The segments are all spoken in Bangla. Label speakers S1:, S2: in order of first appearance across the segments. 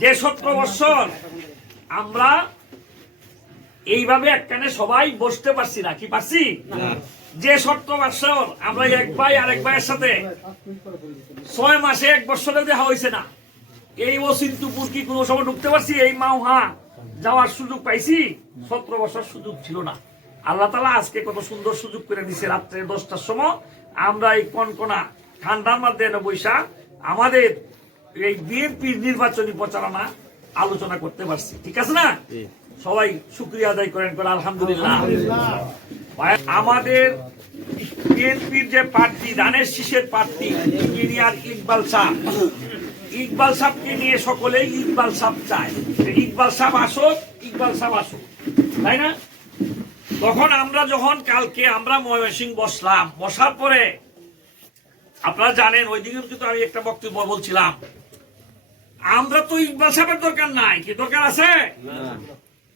S1: যে সতেরো বছর আমরা এইভাবে একখানে সবাই বসতে পারছি না কি পারছি? যে সত্য বছর আমরা এক ভাই আর এক ভাইয়ের সাথে ছয় মাসে এক বছরে দেখা হয়েছে না। এই অচিন্তুপুর কি কোনো সময় ঢুকতে পারছি? এই মাওহা যাওয়ার সুযোগ পাইছি? সতেরো বছর সুযোগ ছিল না। আল্লাহ তালা আজকে কত সুন্দর সুযোগ করে দিছে রাত্রে দশটার সময়। আমরা এই কনকনা ঠান্ডার মধ্যে বৈশাখ আমাদের এই বিএনপির নির্বাচনী প্রচারণা আলোচনা করতে পারছি ঠিক আছে না? সবাই শুক্রিয়া আদায় করেন করে আলহামদুলিল্লাহ। আমাদের বিএনপির যে প্রার্থী ধানের শীষের প্রার্থী ইঞ্জিনিয়ার ইকবাল সাহ। ইকবাল সাহকে নিয়ে সকলেই ইকবাল সাহ চায়। ইকবাল সাহ আসুক ইকবাল সাহ আসুক। তাই না? তখন আমরা যখন কালকে আমরা ময়মনসিং বসলাম বসার পরে আপনারা জানেন ওই দিকে কিন্তু আমি একটা বক্তব্য বলছিলাম। আমরা তো ইকবাল সাহেবের দরকার নাই কি দরকার আছে?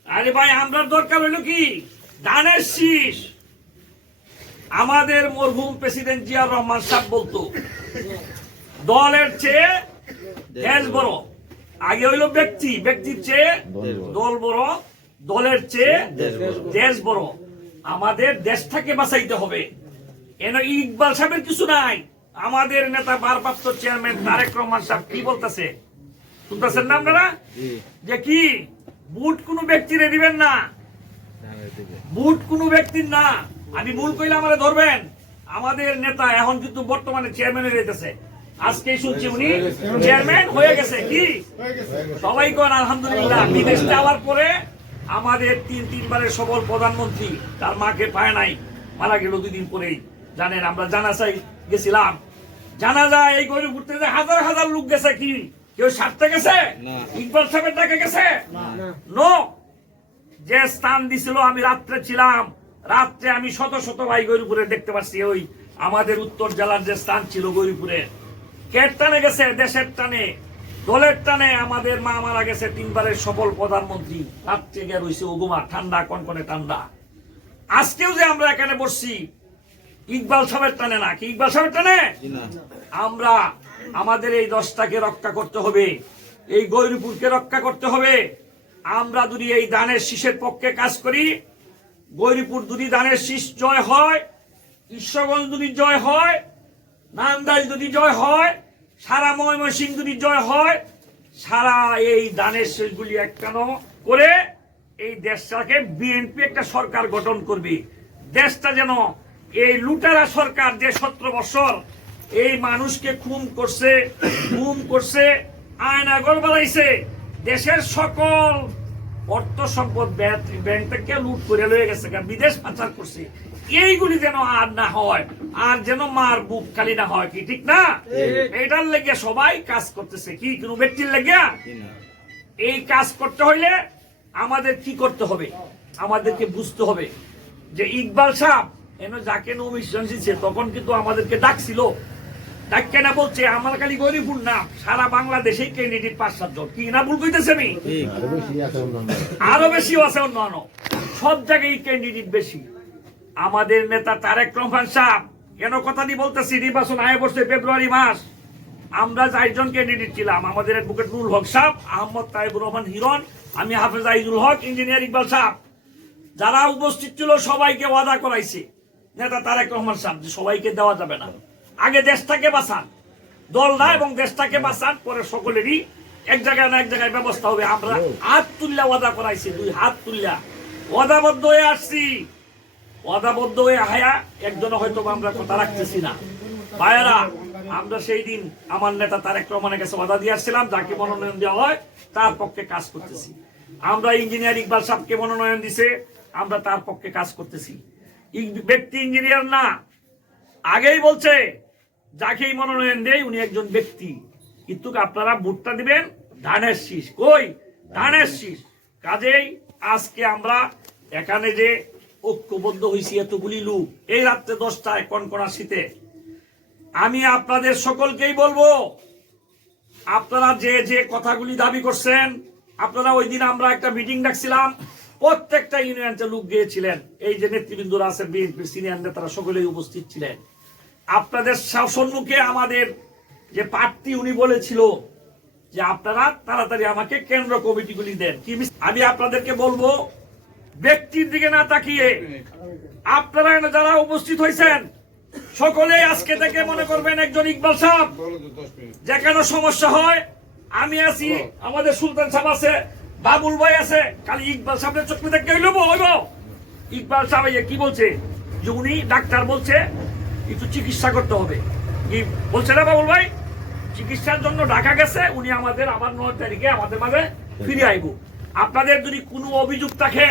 S1: আরে ভাই আমরা দরকার হইল কি? দানের শীষ। আমাদের মরহুম প্রেসিডেন্ট জিয়াউর রহমান সাহেব বলতো দলের চেয়ে দেশ বড়। আগে হইল ব্যক্তি ব্যক্তির চেয়ে দল বড় দলের চেয়ে দেশ বড়। আমাদের দেশটাকে বাঁচাইতে হবে। এন ইকবাল সাহেবের কিছু নাই। আমাদের নেতা ভারপ্রাপ্ত চেয়ারম্যান তারেক রহমান সাহেব কি বলতেছে? শুনতেছেন না আপনারা? যে কি? বুট কোনো ব্যক্তিরে দিবেন না। বুট কোনো ব্যক্তির না। আমি ভুল কইলে আমারে ধরবেন। আমাদের নেতা এখন কিন্তু বর্তমানে চেয়ারম্যান হয়ে যেতেছে আজকেই শুনছি উনি চেয়ারম্যান হয়ে গেছে। কি? সবাই কোন আলহামদুলিল্লাহ। বিদেশ যাওয়ার পরে আমাদের তিন তিনবারের সবল প্রধানমন্ত্রী তার মাকে পায় নাই। মারা গেল দুদিন পরেই। জানেন আমরা জানাসাই গেছিলাম। জানা যায় এই গরিব ঘুরতে যে হাজার হাজার লোক গেছে কি? কেউ সারতে গেছে? ইকবাল সাহেবের ডাকে গেছে? নো। যে স্থান দিছিল আমি রাত্রে ছিলাম। রাত্রে আমি শত শত ভাই গৌরীপুরে দেখতে পাচ্ছি ওই আমাদের উত্তর জেলার যে স্থান ছিল গৌরীপুরে। কেট টানে গেছে? দেশের টানে। দলের টানে আমাদের মা মারা গেছে তিনবারের সফল প্রধানমন্ত্রী। রাত্রে গিয়ে রয়েছে ওগুমা ঠান্ডা কনকনে ঠান্ডা। আজকেও যে আমরা এখানে বসছি ইকবাল সাহেবের টানে না কি ইকবাল সাহেবের টানে? আমরা আমাদের এই দশটাকে রক্ষা করতে হবে। এই গৌরীপুরকে রক্ষা করতে হবে। আমরা যদি এই দানের শীষের পক্ষে কাজ করি গৌরীপুর যদি দানের শীষ জয় হয় ঈশ্বরগঞ্জ যদি জয় হয় নান্দাইল যদি জয় হয় সারা ময়মনসিং যদি জয় হয় সারা এই দানের শেষগুলি একটানো করে এই দেশটাকে বিএনপি একটা সরকার গঠন করবে। দেশটা যেন এই লুটারা সরকার যে সতেরো বছর এই মানুষকে খুন করছে খুন করছে আয়নাগর বানাইছে দেশের সকল অর্থ সম্পদ ব্যাংক থেকে লুট করে লয়ে গেছে বিদেশ পাচার করছে। এইগুলি যেন আর না হয় আর যেন মার বুক খালি না হয় কি ঠিক না? এটার লেগে সবাই কাজ করতেছে কি কোনো ব্যক্তির লেগে? এই কাজ করতে হইলে আমাদের কি করতে হবে? আমাদেরকে বুঝতে হবে যে ইকবাল সাহ এন যাকে নমিশন দিচ্ছে তখন কিন্তু আমাদেরকে ডাকছিল। ডাক্কে না বলছে আমার খালি গরিবুর না সারা বাংলাদেশেই ক্যান্ডিডেট পাঁচ সাতজন কি না ভুল কইতেছে আমি আরও বেশি আছে অন্যান্য। সব জায়গায় ক্যান্ডিডেট বেশি। আমাদের নেতা তারেক রহমান সাহেব কেন কথাটি বলতেছি? নির্বাচন আয় বসছে ফেব্রুয়ারি মাস। আমরা চারজন ক্যান্ডিডেট ছিলাম আমাদের অ্যাডভোকেট নুরুল হক সাহেব আহমদ তাইবুর রহমান হিরন আমি হাফেজ আইজুল হক ইঞ্জিনিয়ার ইকবাল সাহেব। যারা উপস্থিত ছিল সবাইকে ওয়াদা করাইছে। নেতা তারেক রহমান সাহেব সবাইকে দেওয়া যাবে না। আগে দেশটাকে বাঁচান। দল না এবং দেশটাকে বাঁচান, পরে সকলেরই এক জায়গায় না এক জায়গায় ব্যবস্থা হবে। আমরা হাত তুল্লা ওয়াদা করাইছি, দুই হাত তুল্লা ওয়াদাবদ্ধ হয়ে আসছি। ওয়াদাবদ্ধ হয়ে হায়া একজন হয়তো আমরা কথা রাখতেছি না। ভাইয়ারা, আমরা সেই দিন আমার নেতা তারেক রহমানের কাছে ওয়াদা দিয়ে আসছিলাম, যাকে মনোনয়ন দেওয়া হয়, তার পক্ষে কাজ করতেছি। আমরা ইঞ্জিনিয়ার ইকবাল সাহেবকে মনোনয়ন দিছে, আমরা তার পক্ষে কাজ করতেছি। ব্যক্তি ইঞ্জিনিয়ার না। আগেই বলছে, যাকেই মনোনয়ন দেয় উনি একজন ব্যক্তি। কিন্তু আপনারা ভোটটা দিবেন ধানের শীষ। কই? ধানের শীষ। কাজেই আজকে আমরা এখানে যে ঐক্যবদ্ধ হয়েছি এতগুলি লোক, এই রাত্রে দশটায় কনকনা শীতে। আমি আপনাদের সকলকেই বলব, আপনারা যে যে কথাগুলি দাবি করছেন, আপনারা ওই দিন আমরা একটা মিটিং ডাকছিলাম প্রত্যেকটা ইউনিয়নতে লোক গিয়েছিলেন। এই যে নেতৃবৃন্দরা আছেন বিএনপির সিনিয়র নেতারা সকলেই উপস্থিত ছিলেন। আপনাদের সম্মুখে আমাদের যে প্রার্থী উনি বলেছিল যে আপনারা তাড়াতাড়ি আমাকে কেন্দ্র কমিটিগুলি দেন। কি আমি আপনাদেরকে বলব, ব্যক্তির দিকে না তাকিয়ে আপনারা যারা উপস্থিত হয়েছেন সকলে আজকে থেকে মনে করবেন একজন ইকবাল সাহেব। যেখানে সমস্যা হয়, আমি আছি, আমাদের সুলতান সাহেব আছে বাবুল ভাই আছে খালি ইকবাল সাহেবের চোখে দেখতে হইল হইব? ইকবাল সাহেব কি বলছে? যে উনি ডাক্তার বলছে, একটু চিকিৎসা করতে হবে। কি বলছে না বাবুল ভাই? চিকিৎসার জন্য ঢাকা গেছে, উনি আমাদের আবার নয় তারিখে আমাদের মাঝে ফিরে আইব। আপনাদের যদি কোনো অভিযোগ থাকে,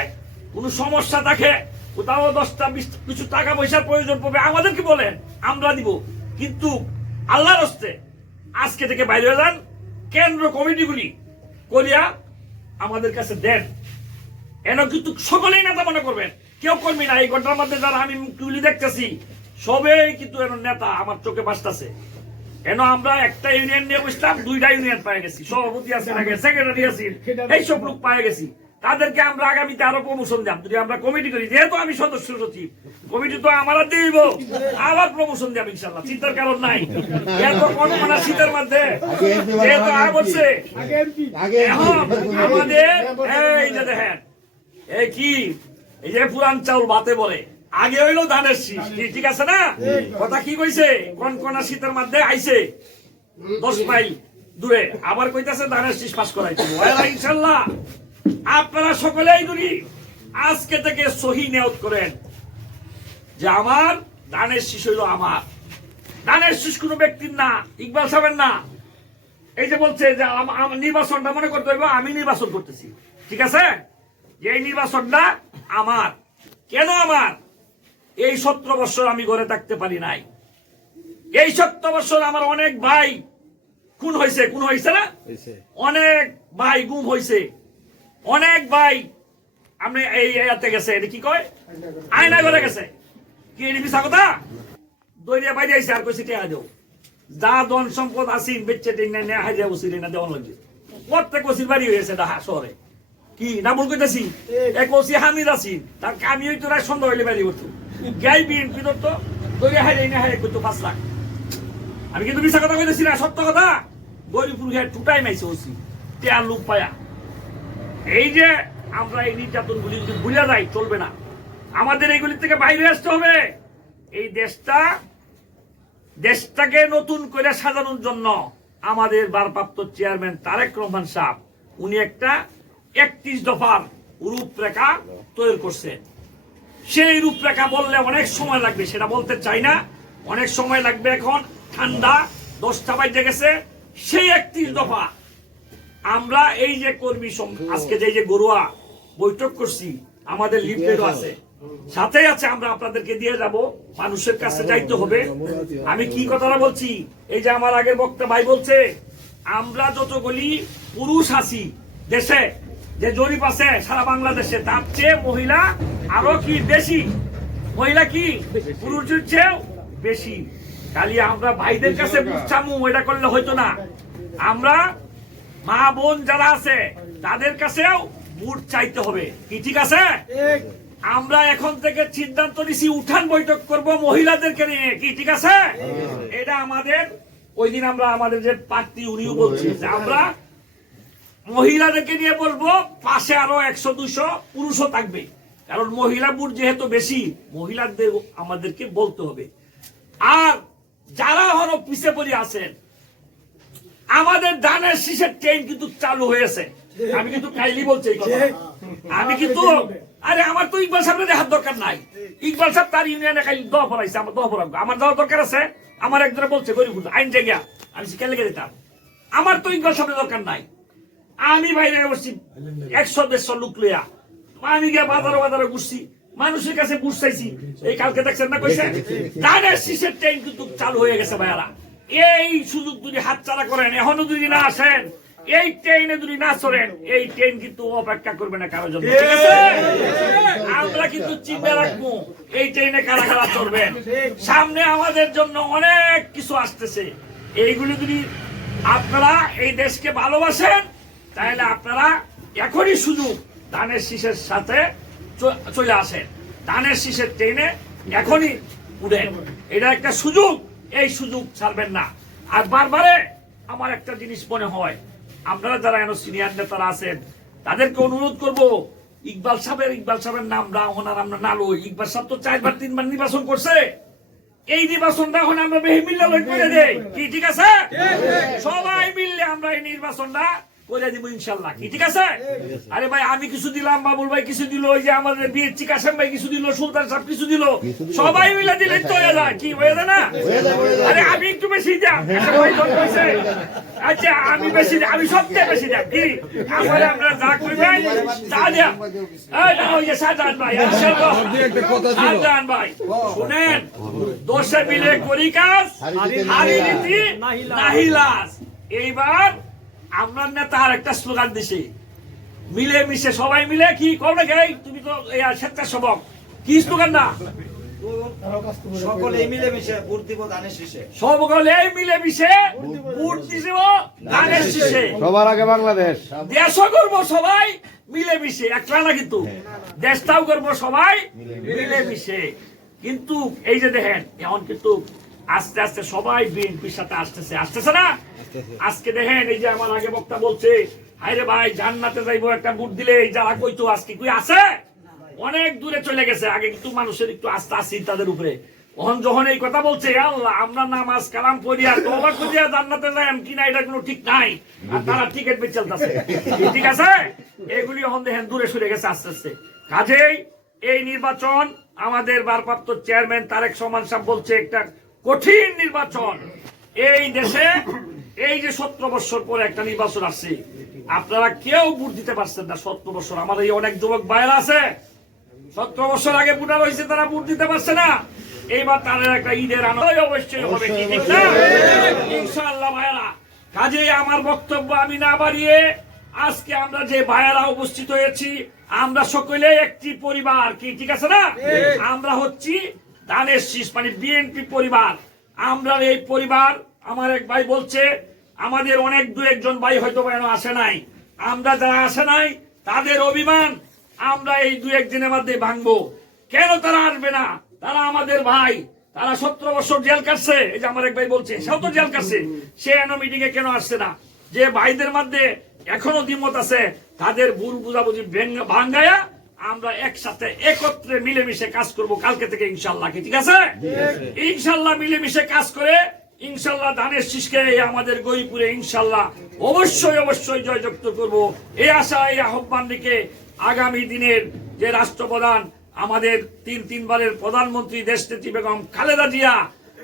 S1: কোনো সমস্যা থাকে, কোথাও দশটা বিশ কিছু টাকা পয়সার প্রয়োজন পড়বে আমাদেরকে বলেন? আমরা দিব। কিন্তু আল্লাহর হস্তে আজকে থেকে বাইরে যান। কেন্দ্র কমিটিগুলি করিয়া আমাদের কাছে দেন। এন কিন্তু সকলেই নেতা মনে করবেন। কেউ কর্মী না এই ঘটনার মধ্যে যারা আমি মুক্তিগুলি দেখতেছি সবেই কিন্তু এন নেতা আমার চোখে বাসতেছে এন আমরা একটা ইউনিয়ন নিয়ে বসলাম দুইটা ইউনিয়ন পায়ে গেছি। সভাপতি আছেন আগে সেক্রেটারি আছেন এইসব লোক পায়ে গেছি। তাদেরকে আমরা আগামীতে আরও প্রমোশন দাম যদি আমরা কমিটি করি, যেহেতু আমি সদস্য সচিব কমিটি তো আমার দিব আবার প্রমোশন দেব ইনশাল্লাহ চিন্তার কারণ নাই। এত কনকনা শীতের মধ্যে, যেহেতু এখন আমাদের, এই যে দেখেন, এই কি? এই যে পুরান চাউল ভাতে বলে, আগে হইল ধানের শীষ ঠিক আছে না? কথা কি কইছে? কোন কোন শীতের মধ্যে আইছে, দশ মাইল দূরে, আবার কইতাছে ধানের শীষ পাস ওয়ালা ইনশাল্লাহ আপনারা সকলেই দূরি আজকে থেকে সহি নিয়ত করেন যে আমার দানের শীষ হইল আমার। দানের শীষ কোনো ব্যক্তির না ইকবাল সাহেবের না। এই যে বলছে যে নির্বাচনটা মনে করতে হইব আমি নির্বাচন করতেছি। ঠিক আছে? যে এই নির্বাচনটা আমার। কেন আমার? এই সতেরো বছর আমি ঘরে থাকতে পারি নাই। এই সতেরো বছর আমার অনেক ভাই খুন হয়েছে খুন হয়েছে না? অনেক ভাই গুম হয়েছে অনেক ভাই, আপনি এই এতে গেছে, এটা কি কয়? আয়না ঘরে গেছে। কি এটি মিশা কথা? দৈরিয়া বাইরে আইসে আর কইছে টেয়া দেও যা ধন সম্পদ আসিন বেচে টেনে নে হাইরা বসিলে না দেওয়ান লাগছে প্রত্যেক ওসির বাড়ি হয়েছে ডাহা শহরে। কি, না বল কইতাছি? এক ওসি হামিদ আছি, তার কামি হইতো রায় সন্ধ্যা হইলে বাড়ি করতো। গাই বিএনপি ধরতো দৈরিয়া হাইরে না হাইরে করতো পাঁচ লাখ। আমি কিন্তু মিশা কথা কইতেছি না, সত্য কথা। গরিপুর ঘাট টুটাই মাইছে ওসি। টেয়ার লোক পায়া। এই যে আমরা এই নির্যাতনগুলি যদি ভুলে যাই, চলবে না। আমাদের এইগুলি থেকে বাইরে আসতে হবে। এই দেশটা, দেশটাকে নতুন করে সাজানোর জন্য আমাদের ভারপ্রাপ্ত চেয়ারম্যান তারেক রহমান সাহেব, উনি একটা একত্রিশ দফার রূপরেখা তৈরি করছে। সেই রূপরেখা বললে অনেক সময় লাগবে, সেটা বলতে চাই না। অনেক সময় লাগবে এখন, ঠান্ডা, দশটা বাজে গেছে। সেই একত্রিশ দফা আমরা এই যে কর্মী আজকে যে যে গরুয়া বৈঠক করছি আমাদের লিফলেটও আছে। সাথে আছে আমরা আপনাদেরকে দিয়ে যাব। মানুষের কাছে যাইতে হবে। আমি কি কথাটা বলছি? এই যে আমার আগের বক্তা ভাই বলছে আমরা যতগুলি পুরুষ আছি দেশে যে জরিপ আছে সারা বাংলাদেশে তার চেয়ে মহিলা আরও কি বেশি? মহিলা কি? পুরুষের চেয়েও বেশি। খালি আমরা ভাইদের কাছে বুঝছামু এটা করলে হয়তো না। আমরা মা বোন যারা আছে তাদের কাছেও ভোট চাইতে হবে। কি ঠিক আছে? আমরা এখন থেকে সিদ্ধান্ত নিছি উঠান বৈঠক করব মহিলাদেরকে নিয়ে। কি ঠিক আছে? এটা আমাদের ওই দিন আমরা আমাদের যে প্রার্থী উনিও বলছি যে আমরা মহিলাদেরকে নিয়ে বলব পাশে আরও একশো দুশো পুরুষও থাকবে। কারণ মহিলা বুট যেহেতু বেশি মহিলাদের আমাদেরকে বলতে হবে। আর যারা হলো পিছে পড়ে আছেন আমাদের ধানের শীষের ট্রেন কিন্তু চালু হয়েছে। আমি কিন্তু কাইলি বলছি এই কথা। আমি কিন্তু আরে আমার তো ইকবাল সাহেবের দেখার দরকার নাই। ইকবাল সাহেব তার ইউনিয়নে খালি দহ পড়াইছে আমার দহ পড়াবো। আমার যাওয়ার দরকার আছে। আমার একজনে বলছে গরিব আইন জায়গা আমি শিক্ষা লেগে দিতাম আমার তো ইকবাল সাহেবের দরকার নাই। আমি বাইরে বসছি একশো দেড়শো লোক লইয়া। আমি গিয়ে বাজারে বাজারে ঘুরছি। মানুষের কাছে বুঝতেছি এই কালকে দেখছেন না কইছে? ধানের শীষের ট্রেন কিন্তু চালু হয়ে গেছে ভাইয়ারা। এই সুযোগ যদি হাতছাড়া করেন, এখনও যদি না আসেন, এই ট্রেনে যদি না চলেন এই ট্রেন কিন্তু অপেক্ষা করবে না কারোর জন্য? আমরা কিন্তু চিন্তা রাখব, এই ট্রেনে কারা কারা চলবেন সামনে আমাদের জন্য অনেক কিছু আসতেছে। এইগুলি যদি আপনারা এই দেশকে ভালোবাসেন, তাহলে আপনারা এখনই সুযোগ ধানের শীষের সাথে চলে আসেন। ধানের শীষের ট্রেনে এখনই উঠেন। এটা একটা সুযোগ। এই সুযোগ ছাড়বেন না। আর বারবারে আমার একটা জিনিস মনে হয় আপনারা যারা এন সিনিয়র নেতারা আছেন তাদেরকে অনুরোধ করব ইকবাল সাহেবের ইকবাল সাহেবের নাম না ওনার আমরা না লই। ইকবাল সাহেব তো চারবার তিনবার নির্বাচন করছে। এই নির্বাচনটা এখন আমরা বেহিমিল্লা লই করে দেই। কি ঠিক আছে? সবাই মিললে আমরা এই নির্বাচনটা করে দিব ইনশাল্লাহ কি ঠিক আছে? আরে ভাই আমি কিছু দিলাম বাবুল ভাই কিছু দিল ওই যে আমাদের বিয়ের ভাই কিছু দিল সুলতান সাহেব কিছু দিল সবাই মিলে দিলে তো হয়ে যায় কি হয়ে যায় না? আরে আমি একটু বেশি দাম একটা ভাই লোক কইছে, আচ্ছা আমি বেশি আমি সবচেয়ে বেশি দাম কি? আমার আপনারা যা করবেন তা দেন এই না ওই যে শাহজাহান ভাই শাহজাহান ভাই শুনেন দোষে মিলে করি কাজ হারি নীতি নাহি লাজ এইবার আপনার নেতা আর একটা স্লোগান দিছে। মিলে মিশে সবাই মিলে কি করবে গে তুমি তো স্বেচ্ছাসেবক। কি স্লোগান না?
S2: সকলে ভোট দিব ধানের শীষে।
S1: সকলে মিলে মিশে ভোট দিছে ধানের শীষে।
S3: সবার আগে বাংলাদেশ।
S1: দেশও করব সবাই মিলে মিশে একলা না কিন্তু। দেশটাও করব সবাই মিলে মিশে। কিন্তু এই যে দেখেন এখন কিন্তু আস্তে আস্তে সবাই বিএনপির সাথে আসতেছে। আসতেছে না? আজকে দেখেন এই যে আমার আগে বক্তা বলছে হাইরে ভাই জান্নাতে যাইবো একটা বুট দিলে এই যারা কইতো আজকে? কই আছে? অনেক দূরে চলে গেছে। আগে কিন্তু মানুষের একটু আস্থা আসি তাদের উপরে। তখন যখন এই কথা বলছে আল্লাহ আমরা নামাজ কালাম করিয়া তোবা করিয়া জান্নাতে যাই কিনা এটা কোনো ঠিক নাই। আর তারা টিকিট বেচ চলতেছে ঠিক আছে? এগুলি এখন দেখেন দূরে সরে গেছে আস্তে আস্তে। কাজেই এই নির্বাচন আমাদের ভারপ্রাপ্ত চেয়ারম্যান তারেক সমান সাহেব বলছে একটা কঠিন নির্বাচন। এই দেশে এই যে সতেরো বছর পরে একটা নির্বাচন আসছে আপনারা কেউ ভোট দিতে পারছেন না সতেরো বছর। আমার এই অনেক যুবক বাইরে আছে সতেরো বছর আগে ভোটার হয়েছে তারা ভোট দিতে পারছে না। এইবার তাদের একটা ঈদের আনন্দ অবশ্যই হবে কি ঠিক না? ইনশাআল্লাহ ভাইয়ারা। কাজে আমার বক্তব্য আমি না বাড়িয়ে আজকে আমরা যে ভাইয়ারা উপস্থিত হয়েছি আমরা সকলে একটি পরিবার কি ঠিক আছে না? আমরা হচ্ছি ধানের শীষ মানে বিএনপি পরিবার। আমরা এই পরিবার, আমার এক ভাই বলছে, আমাদের অনেক দু একজন ভাই হয়তো এখনও আসে নাই। আমরা যারা আসে নাই, তাদের অভিমান আমরা এই দু একদিনের মধ্যে ভাঙবো। কেন তারা আসবে না? তারা আমাদের ভাই। তারা সতেরো বছর জেল কাটছে এই যে আমার এক ভাই বলছে, সেও তো জেল কাটছে সে এন মিটিং এ কেন আসছে না? যে ভাইদের মধ্যে এখনও দ্বিমত আছে, তাদের ভুল বুঝাবুঝি ভেঙ্গা- ভাঙ্গায়া আমরা একসাথে একত্রে মিলেমিশে কাজ করব কালকে থেকে ইনশাল্লাহ কি ঠিক আছে? ইনশাল্লাহ মিলেমিশে কাজ করে ইনশাল্লাহ ধানের শীষকে আমাদের গরিপুরে ইনশাল্লাহ অবশ্যই অবশ্যই জয়যুক্ত করব। এই আশা এই আহ্বান রেখে আগামী দিনের যে রাষ্ট্রপ্রধান আমাদের তিন তিনবারের প্রধানমন্ত্রী দেশনেত্রী বেগম খালেদা জিয়া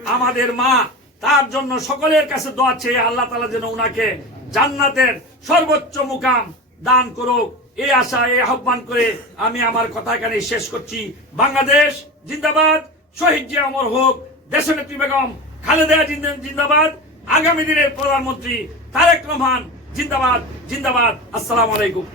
S1: আমাদের মা তার জন্য সকলের কাছে দোয়া চেয়ে আল্লাহ তালা যেন উনাকে জান্নাতের সর্বোচ্চ মুকাম দান করুক। এই আশা এই আহ্বান করে আমি আমার কথা এখানে শেষ করছি। বাংলাদেশ জিন্দাবাদ, শহীদ জিয়া অমর হোক, দেশনেত্রী বেগম খালেদা জিন্দাবাদ, আগামী দিনের প্রধানমন্ত্রী তারেক রহমান জিন্দাবাদ জিন্দাবাদ। আসসালামু আলাইকুম।